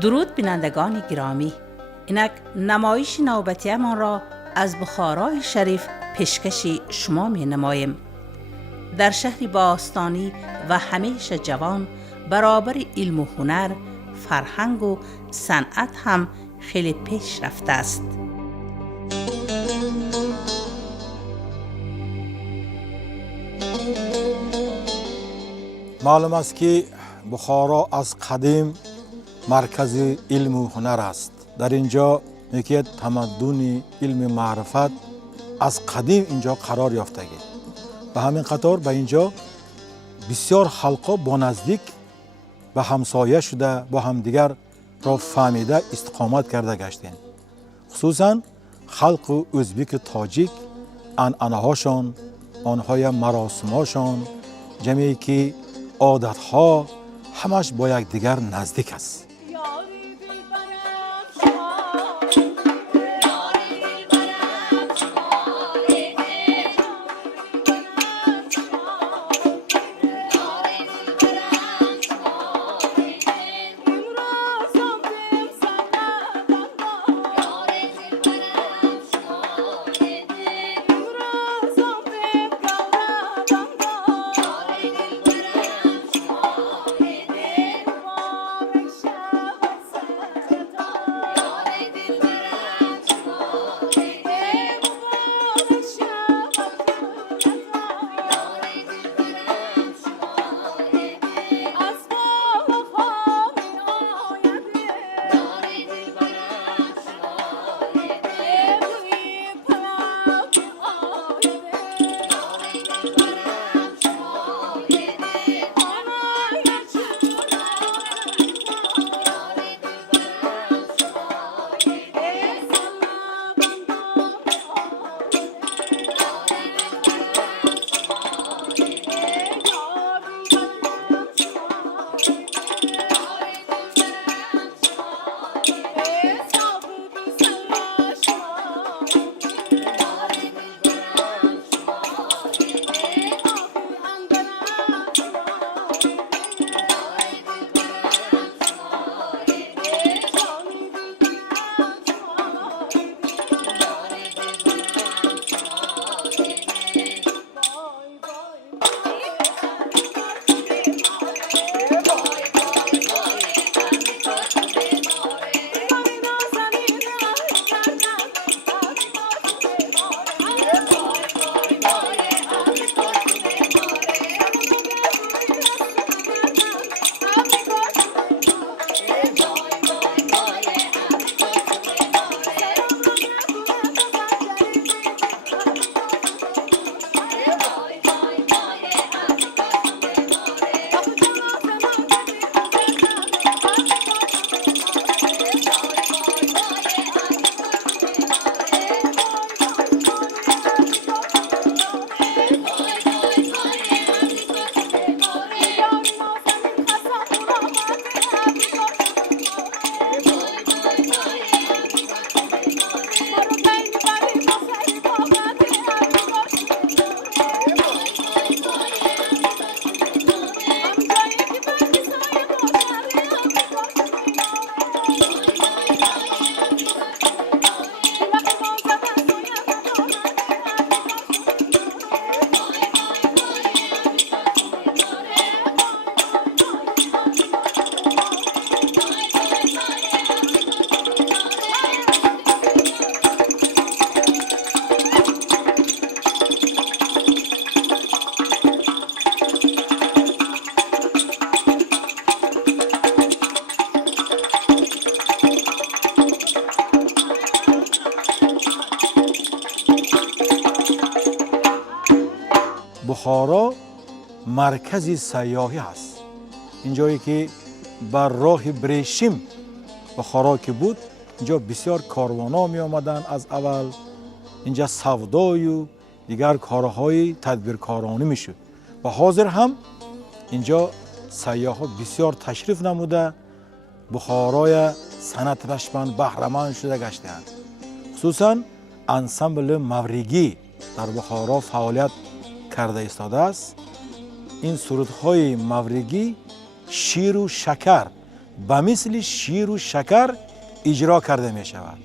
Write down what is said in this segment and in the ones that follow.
درود بینندگان گرامی، اینک نمایش نوبتی ما را از بخارای شریف پیشکش شما می نماییم. در شهری باستانی و همیشه جوان، برابر علم و هنر، فرهنگ و صنعت هم خیلی پیش رفته است. معلوم است که بخارا از قدیم مرکز علم و هنر است. در اینجا یکی تمدن علم معرفت از قدیم اینجا قرار یافتگی. به همین قطار به اینجا بسیار خلقا با نزدیک به همسایه شده، با همدیگر را فهمیده استقامت کرده گشتند. خصوصا خلق ازبک تاجیک، عنعنه‌هاشان، آنهای مراسم‌هاشان، جمعی که عادت‌ها همش با یکدیگر نزدیک است. بخارا مرکز سیاحی است. اینجایی که بر راه بریشیم بخارا که بود، اینجا بسیار کاروان‌ها می آمدن از اول. اینجا سودای و دیگر کارهای تدبیرکارانه می شد و حاضر هم اینجا سیاح‌ها بسیار تشریف نموده بخارای صنعت رشمند بهره‌مند شده گشتند. خصوصا انسمبل موریگی در بخارا فعالیت کرده ایستاده است. این سرودهای موریگی شیر و شکر به مثل شیر و شکر اجرا کرده می شود.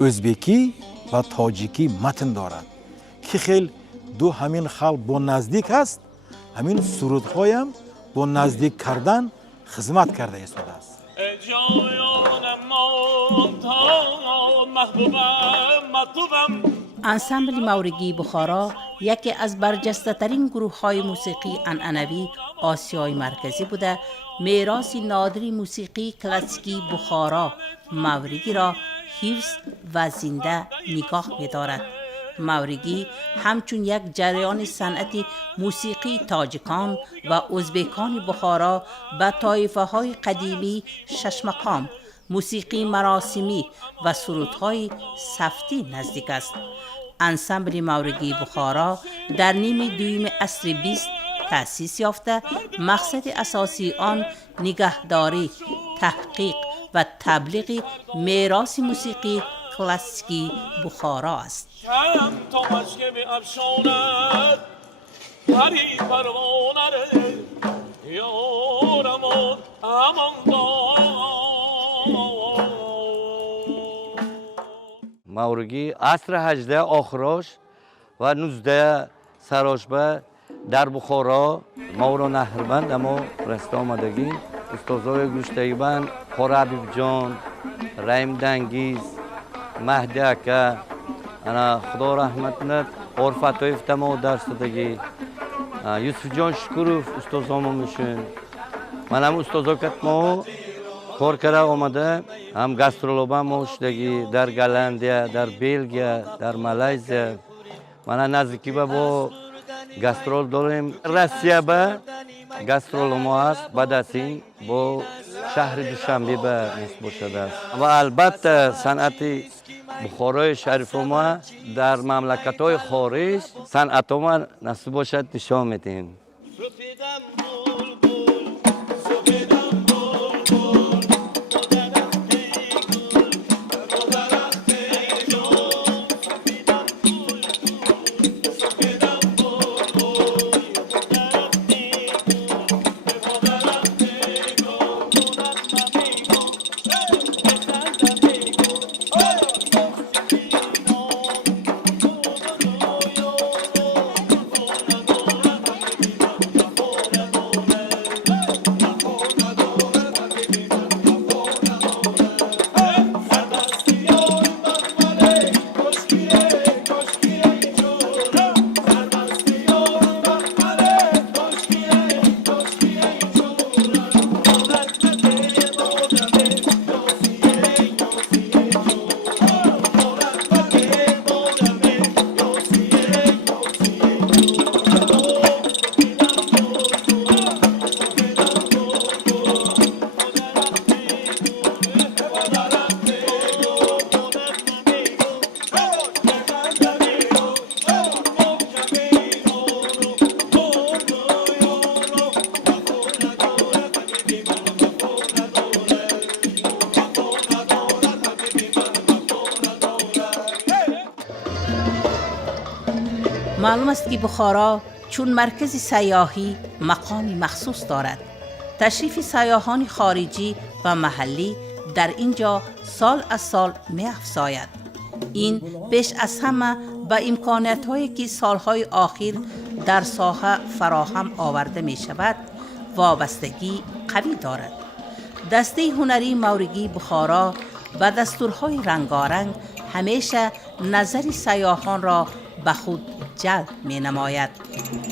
ازبکی و تاجیکی متن دارد که خیلی دو همین خلق با نزدیک است، همین سرودهای هم با نزدیک کردن خدمت کرده ایستاده است. انسمبل مورگی بخارا یکی از برجسته ترین گروه های موسیقی عنعنوی آسیای مرکزی بوده، میراث نادری موسیقی کلاسیکی بخارا مورگی را حفظ و زنده نگاه می دارد. مورگی همچون یک جریان صنعت موسیقی تاجیکان و ازبکان بخارا به طایفه های قدیمی شش مقام، موسیقی مراسمی و سرودهای سفتی نزدیک است. انسمبل مورگی بخارا در نیم دویم عصر 20 تأسیس یافته، مقصد اساسی آن نگهداری، تحقیق و تبلیغ میراث موسیقی کلاسیکی بخارا است. مورگی عصر 18 آخراش و 19 سراشبه در بخارا ما را نهربند اما رسته آمدگی استازای گوشتایبند قره حبیب جان، رحیم دنگیز، مهدی اکا، انا خدا رحمت ند، عرفتایف تمام درس دادگی، یوسف جان شکروف استازامون میشن. من هم استازا کتمو کار کرده آمده، هم گسترولوبان ما شدگی در گلندیا، در بلگیا، در مالزیا. من نزدیکی با گسترول داریم. روسیه به گسترول ما هست، بعد از این با شهر دوشنبه به نسبت شده است. و البته صنعت بخارای شریف ما در مملکت‌های خارج صنعت ما نصیب باشد نشان میدیم. معلوم است که بخارا چون مرکز سیاحی مقامی مخصوص دارد. تشریف سیاحان خارجی و محلی در اینجا سال از سال می افزاید. این بیش از همه به امکانات هایی که سالهای آخر در ساحه فراهم آورده می شود وابستگی قوی دارد. دسته هنری مورگی بخارا و دستورهای رنگارنگ همیشه نظر سیاحان را به خود جلب می نماید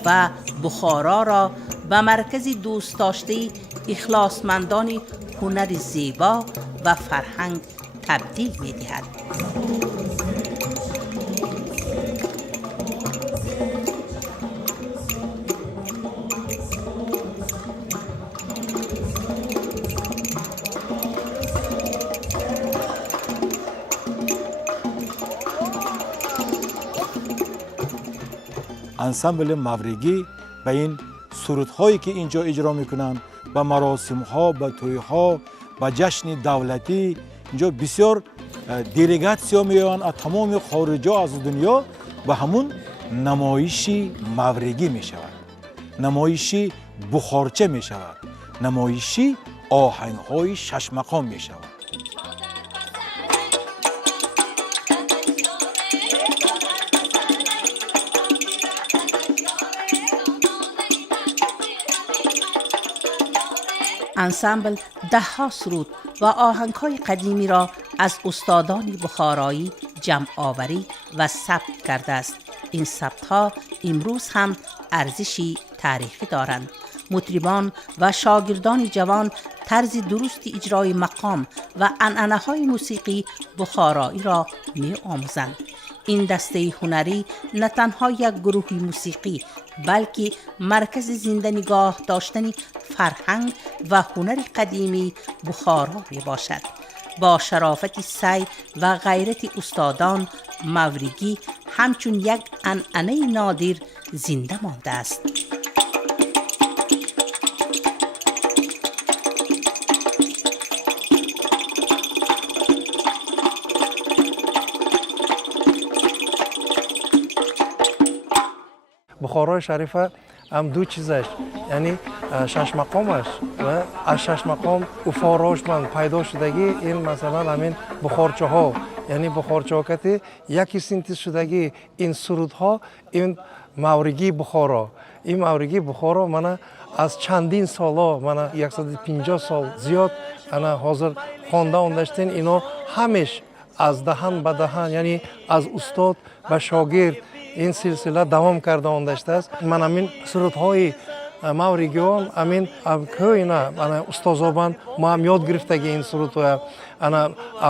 و بخارا را به مرکز دوست داشته اخلاصمندان هنر زیبا و فرهنگ تبدیل می دهد. انسمبل مورگی به این سرودهایی که اینجا اجرا میکنند و مراسمها، به تویها، به جشن دولتی، اینجا بسیار دیلیگاتسیا میان از تمام خارجا از دنیا و همون نمایشی مورگی می شود، نمایشی بخارچه می شود، نمایشی آهنگ‌های شش مقام می‌شود. انسامبل ده‌ها سرود و آهنگ‌های قدیمی را از استادان بخارایی جمع آوری و ثبت کرده است. این ثبت‌ها امروز هم ارزشی تاریخی دارند. مطربان و شاگردان جوان طرز درست اجرای مقام و عنعنه‌های موسیقی بخارایی را می‌آموزند. این دسته هنری نه تنها یک گروه موسیقی بلکه مرکز زنده نگاه داشتن فرهنگ و هنر قدیمی بخارا می باشد. با شرافت سعی و غیرت استادان، مورگی همچون یک عنعنه نادر زنده مانده است. بخارای شریفه هم دو چیزش، یعنی شش مقامش و از شش مقام افاراش من پیدا شدگی این مثلا همین بخارچه ها، یعنی بخارچه ها که یکی سینتیز شدگی این سرودها، این مورگی بخارا. این مورگی بخارا من از چندین سالا، من 150 سال زیاد انا حاضر خوانده انداشتین. اینا همیش از دهن به دهن، یعنی از استاد به شاگرد این سلسله دوام کرده انداشته است. من همین سرودهای مورگیان همین که اینا استادان ما هم یاد گرفتگی این سرودها.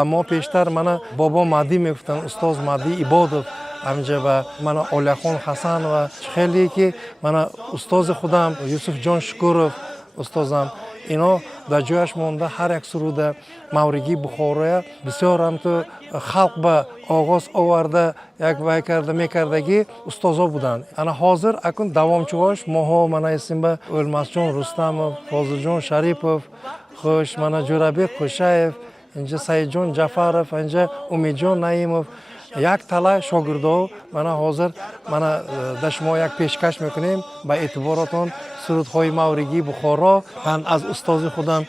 ما پیشتر من بابا مهدی میگفتن، استاد مهدی عبادov همینجا و من اولیخان حسن و خیلی که من استاد خودم یوسف جان شکورов استادم، اینا در جایش مونده. هر یک سرود مورگی بخارا بسیار هم تو خلق به آغاز آورده یک وای کرده میکردگی استادا بودند. انا حاضر اکن دوامچواش ماها من اسم به الماس جان رستم، فاضل جان شریفov، خوش من جورابی خوشایف، اینجا سعید جان جعفرov، اینجا امید جان نعیمov، یک تله شاگردا من حاضر من در شما یک پیشکش میکنیم به اعتباراتون سرودهای مورگی بخارا. من از استاد خودم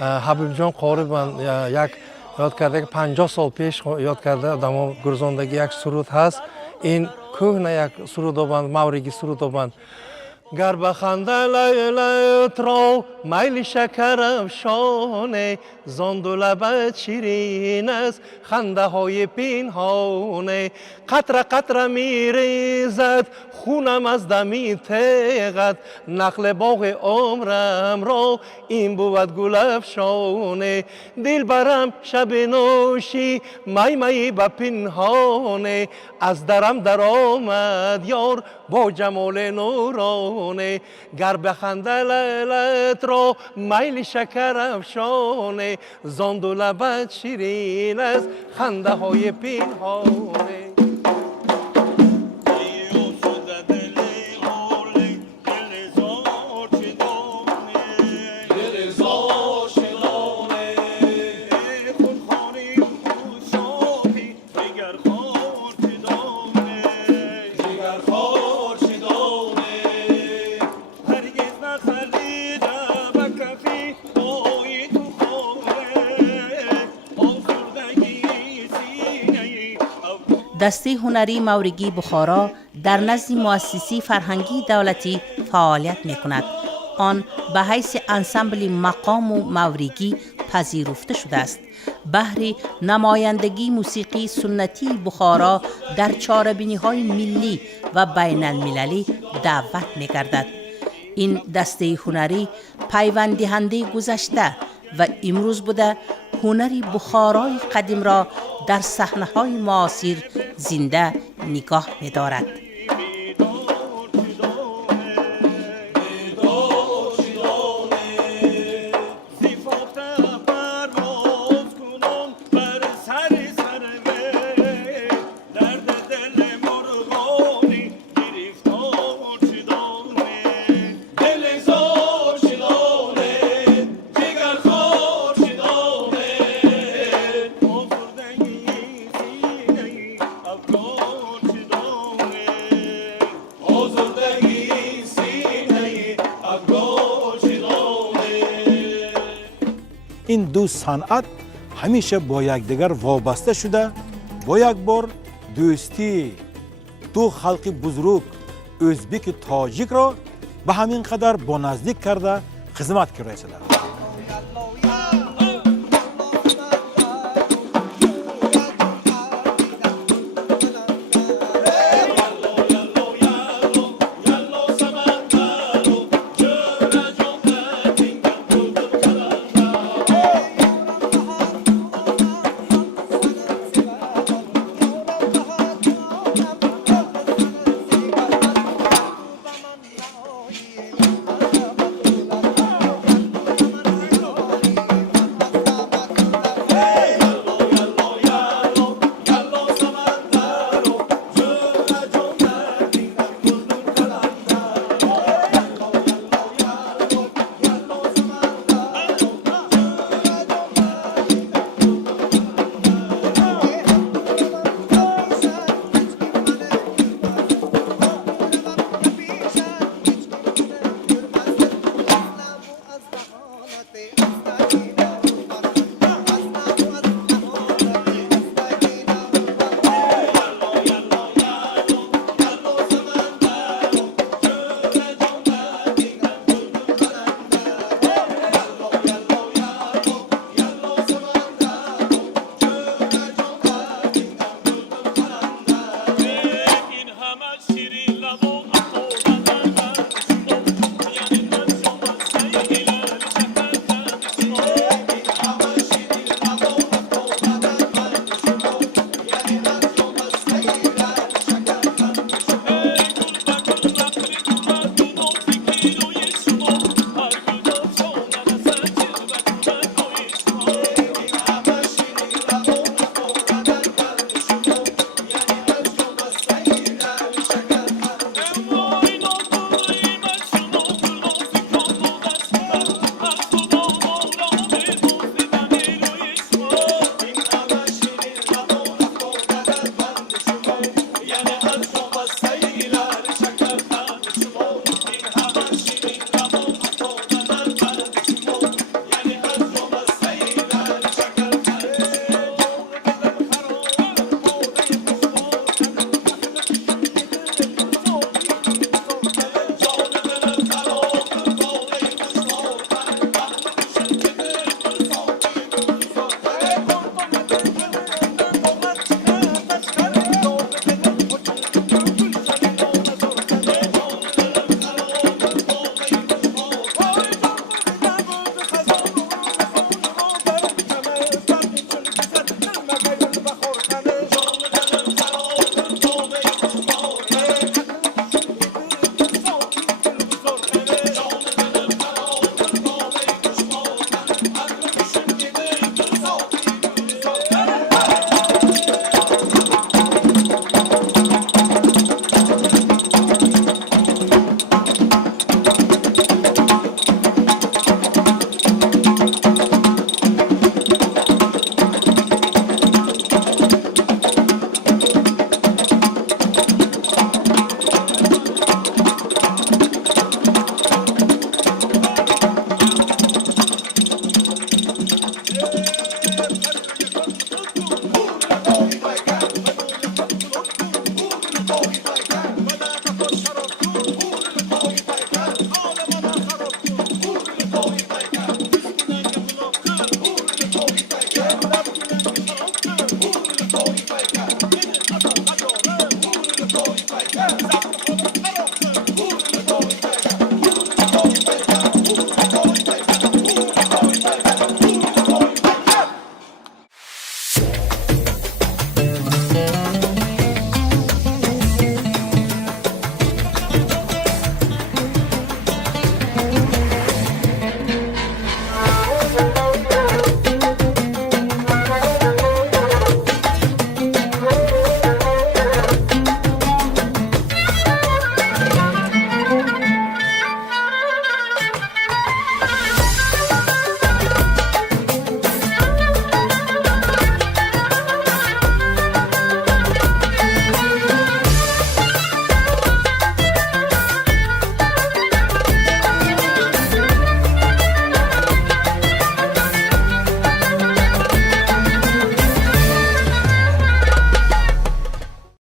حبیب جان قاری من یک یاد کرده که 50 سال پیش یاد کرده دما گرزاندگی یک سرود هست. این کهنه یک سرود بند مورگی سرود بند. گر بخنده لیلت را میل شکر افشانه، زان دو لبت شیرین است خنده های پنهانه. قطره قطره میریزد خونم از دمی تیغت، نخل باغ عمرم را این بود گل افشانه. دل برم شب نوشی می به پنهانه، از درم در آمد یار با جمال نورانه. گر بخنده لیلت را میل شکر افشانه، زان دو لبت شیرین است خنده های پنهانه. دسته هنری مورگی بخارا در نزد مؤسسه فرهنگی دولتی فعالیت می کند. آن به حیث انسامبل مقام و مورگی پذیرفته شده است. بهر نمایندگی موسیقی سنتی بخارا در چاره‌بینی‌های ملی و بین المللی دعوت می گردد. این دسته هنری پیوند دهنده گذشته و امروز بوده هنری بخارای قدیم را در صحنه‌های معاصر زنده نگاه می‌دارد. این دو صنعت همیشه با یکدیگر وابسته شده با یک بار دوستی دو خلق بزرگ ازبک تاجیک را به همین قدر با نزدیک کرده خدمت کرده شده.